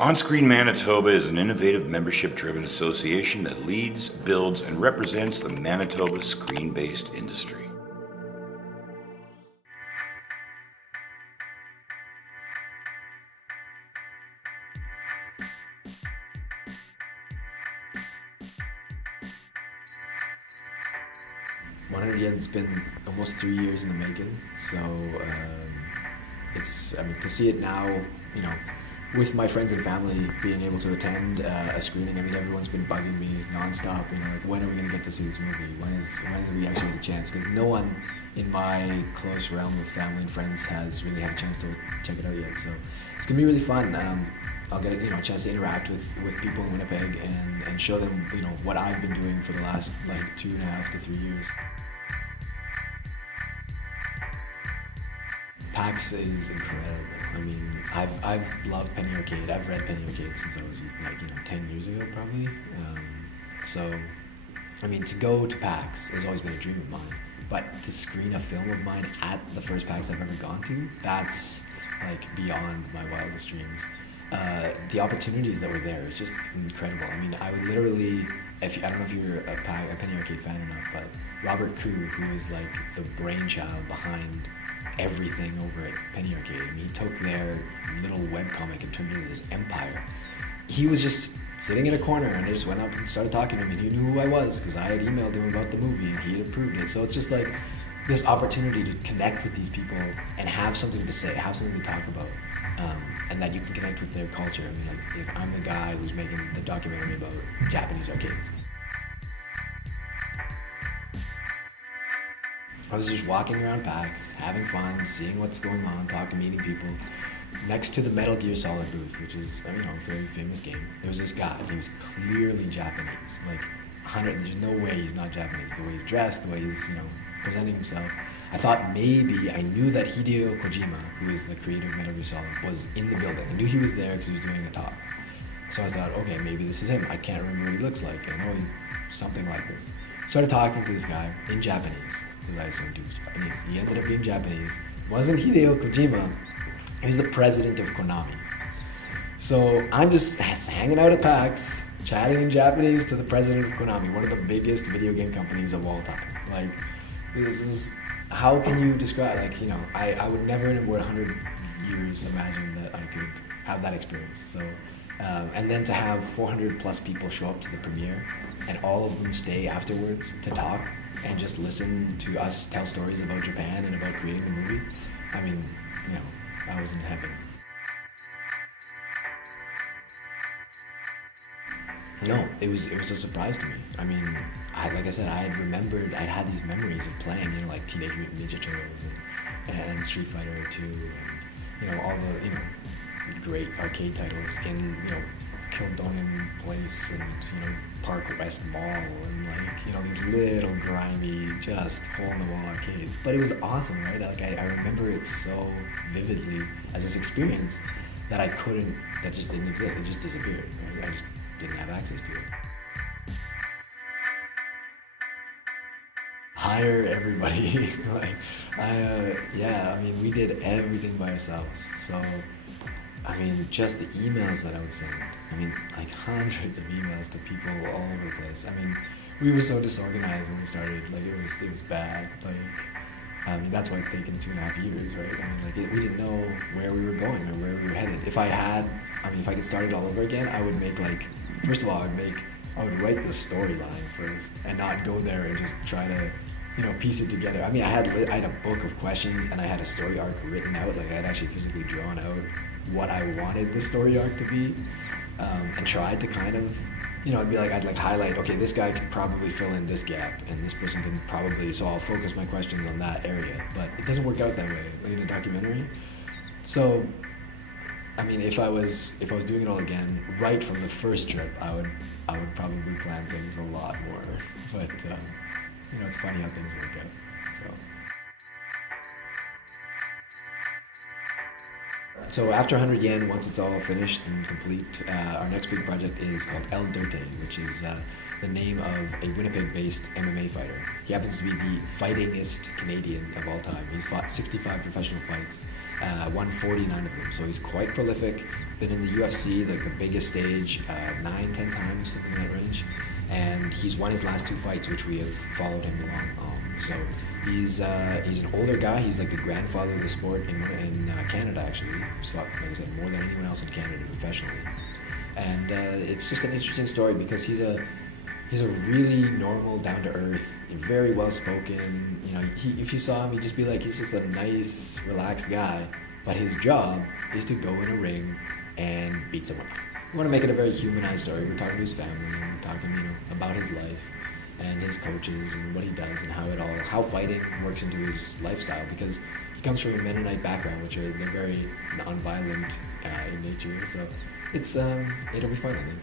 On-Screen Manitoba is an innovative membership-driven association that leads, builds, and represents the Manitoba screen-based industry. Yen's been almost 3 years in the making, so to see it now, with my friends and family being able to attend a screening. Everyone's been bugging me nonstop. When are we gonna get to see this movie? When do we actually get a chance? Because no one in my close realm of family and friends has really had a chance to check it out yet. So it's gonna be really fun. I'll get a chance to interact with people in Winnipeg and show them what I've been doing for the last 2.5 to 3 years. PAX is incredible. I've loved Penny Arcade. I've read Penny Arcade since I was 10 years ago probably. To go to PAX has always been a dream of mine. But to screen a film of mine at the first PAX I've ever gone to, that's beyond my wildest dreams. The opportunities that were there is just incredible. I would literally, I don't know if you're a Penny Arcade fan or not, but Robert Koo, who is the brainchild behind everything over at Penny Arcade. He took their little webcomic and turned it into this empire. He was just sitting in a corner and I just went up and started talking to him, and he knew who I was because I had emailed him about the movie and he had approved it. So it's just this opportunity to connect with these people and have something to say, have something to talk about, and that you can connect with their culture. I'm the guy who's making the documentary about Japanese arcades. I was just walking around PAX, having fun, seeing what's going on, meeting people. Next to the Metal Gear Solid booth, which is a very famous game, there was this guy. He was clearly Japanese. There's no way he's not Japanese. The way he's dressed, the way he's presenting himself. I thought maybe I knew that Hideo Kojima, who is the creator of Metal Gear Solid, was in the building. I knew he was there because he was doing a talk. So I thought, okay, maybe this is him. I can't remember what he looks like. I know he's something like this. Started talking to this guy in Japanese, because I assumed he was Japanese. He ended up being Japanese. It wasn't Hideo Kojima. He was the president of Konami. So I'm just hanging out at PAX, chatting in Japanese to the president of Konami, one of the biggest video game companies of all time. This is, how can you describe, I would never in 100 years imagine that I could have that experience. So, and then to have 400 plus people show up to the premiere and all of them stay afterwards to talk and just listen to us tell stories about Japan and about creating the movie. I was in heaven. No, it was a surprise to me. Like I said, I'd had these memories of playing, Teenage Mutant Ninja Turtles and Street Fighter 2, and all the great arcade titles in Kildonan Place and Park West Mall and these little grimy, just hole-in-the-wall arcades. But it was awesome, right? I remember it so vividly as this experience that just didn't exist. It just disappeared. Right? I just didn't have access to it. Hire everybody. We did everything by ourselves. So, just the emails that I would send. Hundreds of emails to people all over the place. We were so disorganized when we started. It was bad. That's why it's taken 2.5 years, right? We didn't know where we were going or where we were headed. If I could start it all over again, I would first of all, I would write the storyline first and not go there and just try to, piece it together. I had a book of questions and I had a story arc written out. I had actually physically drawn out what I wanted the story arc to be, and tried to kind of, I'd highlight, okay, this guy could probably fill in this gap, and this person can probably, so I'll focus my questions on that area. But it doesn't work out that way, in a documentary. So, if I was doing it all again, right from the first trip, I would probably plan things a lot more. But, it's funny how things work out, so. So after 100 Yen, once it's all finished and complete, our next big project is called El Dirte, which is the name of a Winnipeg-based MMA fighter. He happens to be the fightingest Canadian of all time. He's fought 65 professional fights, won 49 of them. So he's quite prolific. Been in the UFC, like the biggest stage, 9-10 times, something in that range. And he's won his last 2 fights, which we have followed him along. So he's an older guy. He's like the grandfather of the sport in Canada, actually. He's fought, like I said, more than anyone else in Canada professionally. And it's just an interesting story because he's a really normal, down to earth, very well spoken. You know, if you saw him, you'd just be like, he's just a nice, relaxed guy. But his job is to go in a ring and beat someone. We want to make it a very humanized story. We're talking to his family, and we're talking, about his life and his coaches and what he does and how fighting works into his lifestyle, because he comes from a Mennonite background, which they're very non-violent in nature. So it's it'll be fun, I think.